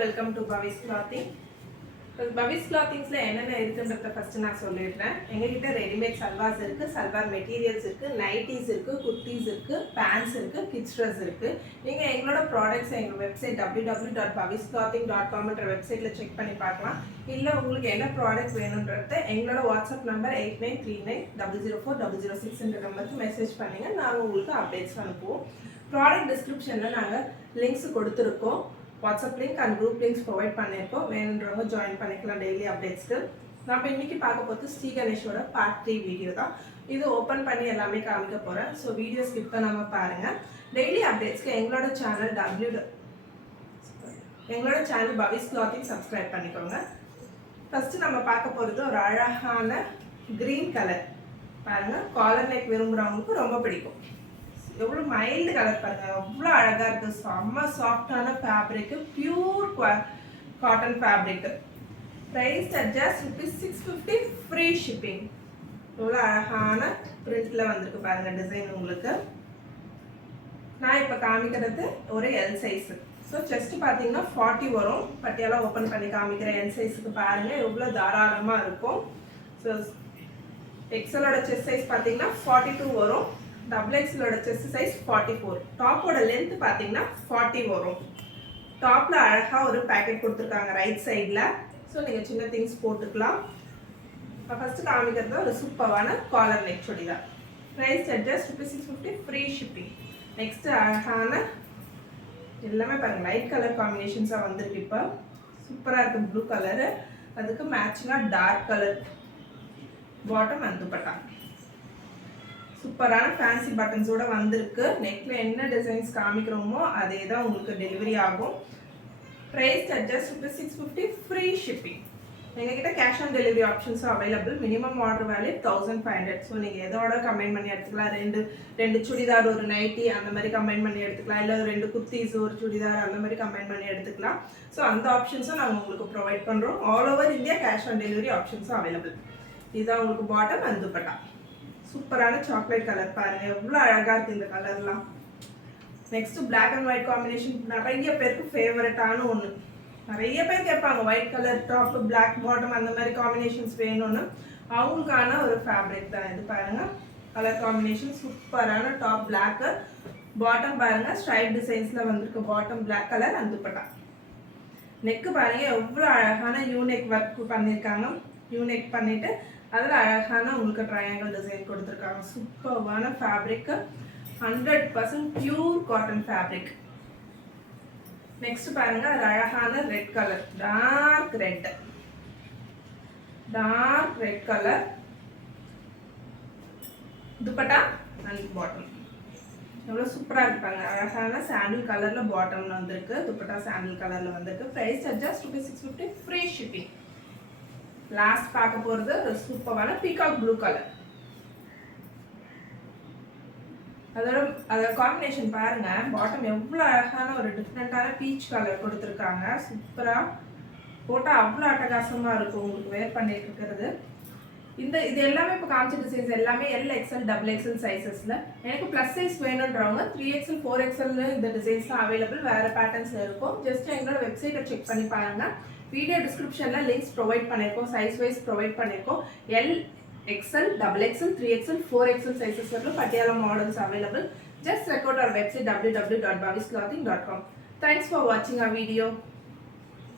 welcome to Bhavi's Clothing. Bhavi's Clothing என்னென்ன இருக்குன்றத first நான் சொல்லிடுறேன். எங்ககிட்ட ரெடிமேட் சல்வார்ஸ் இருக்கு, சல்வார் மெட்டீரியல்ஸ் இருக்கு, நைட்டிஸ் இருக்கு, குர்த்திஸ் இருக்கு, பேண்ட்ஸ் இருக்கு, கிட்ஸ் ட்ரெஸ் இருக்கு. நீங்க எங்களோட ப்ராடக்ட்ஸ் எங்க வெப்சைட் www.bhavisclothing.com என்ற வெப்சைட்ல செக் பண்ணி பார்க்கலாம். இல்ல உங்களுக்கு என்ன ப்ராடக்ட் வேணும்ன்றத எங்களோட வாட்ஸ்அப் நம்பர் 8939004006 என்ற நம்பருக்கு மெசேஜ் பண்ணுங்க. நாங்க உங்களுக்கு அப்டேட்ஸ் அனுப்புவோம். ப்ராடக்ட் டிஸ்கிரிப்ஷன்ல நாங்க லிங்க்ஸ் கொடுத்துருக்கோம். WhatsApp link and group links provide பண்ணியிருக்கோம். வேணுன்றவங்க ஜாயின் பண்ணிக்கலாம் டெய்லி அப்டேட்ஸ்க்கு. நம்ம இன்னைக்கு பார்க்க போகிறது ஸ்ரீ கணேஷோட பார்ட் 3 வீடியோ தான். இது ஓப்பன் பண்ணி எல்லாமே காமிக்க போகிறேன். ஸோ வீடியோ ஸ்கிப் பண்ணாமல் பாருங்கள். டெய்லி அப்டேட்ஸ்க்கு எங்களோட சேனல் பவிஸ் கிளாத்திங் சப்ஸ்கிரைப் பண்ணிக்கோங்க. ஃபஸ்ட்டு நம்ம பார்க்க போகிறது ஒரு அழகான க்ரீன் கலர். பாருங்கள், காலர் நெக் விரும்புகிறவங்களுக்கு ரொம்ப பிடிக்கும். எவ்வளோ மைல்டு கலர் பாருங்கள், அவ்வளோ அழகாக இருக்குது. செம்ம சாஃப்டான fabric, pure cotton fabric. Price just ₹650, free shipping. எவ்வளோ அழகான பிரிண்டில் வந்திருக்கு பாருங்கள் டிசைன் உங்களுக்கு. நான் இப்போ காமிக்கிறது ஒரு எல் சைஸு. ஸோ செஸ்ட் பார்த்தீங்கன்னா 40 வரும். பட்டியெல்லாம் ஓப்பன் பண்ணி காமிக்கிற எல் சைஸுக்கு பாருங்கள் எவ்வளோ தாராளமாக இருக்கும். ஸோ எக்ஸலோட செஸ்ட் சைஸ் பார்த்தீங்கன்னா 42 வரும். டபுள் எக்ஸலோட செஸ்ட் சைஸ் 44. டாப்போட லென்த் பார்த்தீங்கன்னா 40 வரும். டாப்பில் அழகாக ஒரு பேக்கெட் கொடுத்துருக்காங்க ரைட் சைடில். ஸோ நீங்கள் சின்ன திங்ஸ் போட்டுக்கலாம். இப்போ ஃபஸ்ட்டு காமிக்கிறது ஒரு சூப்பரான collar neck churidar. Price just ₹650, free shipping. Next அழகான எல்லாமே பாருங்கள் லைட் கலர் காம்பினேஷன்ஸாக வந்திருக்கு. இப்போ சூப்பராக இருக்குது ப்ளூ கலரு. அதுக்கு மேட்சிங்காக dark colour bottom and dupatta. சூப்பரான ஃபேன்சி பட்டன்ஸோட வந்திருக்கு. நெக்ல என்ன டிசைன்ஸ் காமிக்கிறோமோ அதே தான் உங்களுக்கு டெலிவரி ஆகும். Price just ₹650, free shipping. எங்ககிட்ட கேஷ் ஆன் டெலிவரி ஆப்ஷன்ஸும் available. Minimum order value 1500. So நீங்கள் எதோட கம்பைன் பண்ணி எடுத்துக்கலாம். ரெண்டு சுடிதார் ஒரு நைட்டி அந்த மாதிரி கம்பைன் பண்ணி எடுத்துக்கலாம். இல்லை 2 குர்த்திஸ் ஒரு சுடிதார் அந்த மாதிரி கம்பைன் பண்ணி எடுத்துக்கலாம். ஸோ அந்த ஆப்ஷன்ஸும் நாங்கள் உங்களுக்கு ப்ரொவைட் பண்ணுறோம். All over India cash on delivery ஆப்ஷன்ஸும் அவைலபிள். இதுதான் உங்களுக்கு பாட்டம் அண்ட் துப்பட்டா. சூப்பரான சாக்லேட் கலர் பாருங்க, எவ்வளோ அழகாக இருக்குது இந்த கலர்லாம். Next black and white combination நிறைய பேருக்கு ஃபேவரட்டான ஒன்று. நிறைய பேர் கேட்பாங்க white colour top black bottom அந்த மாதிரி காம்பினேஷன்ஸ் வேணும்னு. அவங்களுக்கான ஒரு ஃபேப்ரிக் தான் இது. பாருங்க கலர் காம்பினேஷன் சூப்பரான டாப் பிளாக், பாட்டம் பாருங்க ஸ்ட்ரைப் டிசைன்ஸில் வந்திருக்கு. பாட்டம் பிளாக் கலர் அந்த துப்பட்டா. நெக்கு பாருங்க எவ்வளோ அழகான யூனெக் ஒர்க் பண்ணியிருக்காங்க. யூனெக் பண்ணிட்டு அதில் அழகான உங்களுக்கு ட்ரையாங்கிள் டிசைன் கொடுத்துருக்காங்க. சூப்பர்வான fabric, 100% pure cotton fabric. Next பாருங்க அது அழகான red colour, dark red colour dupatta and bottom. எவ்வளோ சூப்பராக இருப்பாங்க. அழகான சாண்டில் கலரில் பாட்டம்ல வந்திருக்கு. துப்பட்டா சாண்டில் கலரில் வந்திருக்கு. Price just ₹650, free shipping. Last பார்க்க போகிறது ஒரு சூப்பரான பீகாக் ப்ளூ கலர். அதோட காம்பினேஷன் பாருங்க. பாட்டம் எவ்வளோ அழகான ஒரு டிஃப்ரெண்ட்டான பீச் கலர் கொடுத்துருக்காங்க. சூப்பராக போட்டால் அவ்வளோ அட்டகாசமாக இருக்கும் உங்களுக்கு வேர் பண்ணிட்டு இருக்கிறது. இது எல்லாமே இப்போ காமிச்ச டிசைன்ஸ் எல்லாமே LXL XXL சைஸஸில். எனக்கு ப்ளஸ் சைஸ் வேணுன்றவங்க 3XL 4XL இந்த டிசைன்ஸ் தான் அவைலபிள். வேறு பேட்டர்ன்ஸில் இருக்கும். ஜஸ்ட் எங்களோட வெப்சைட்டை செக் பண்ணி பாருங்கள். வீடியோ டிஸ்கிரிப்ஷனில் லிங்க்ஸ் ப்ரொவைட் பண்ணியிருக்கோம். சைஸ் வைஸ் ப்ரொவைட் பண்ணியிருக்கோம். LXL XXL 3XL 4XL sizes வரலும் Patiala models available. Just check out our website www.bhavisclothing.com. Thanks for watching our video.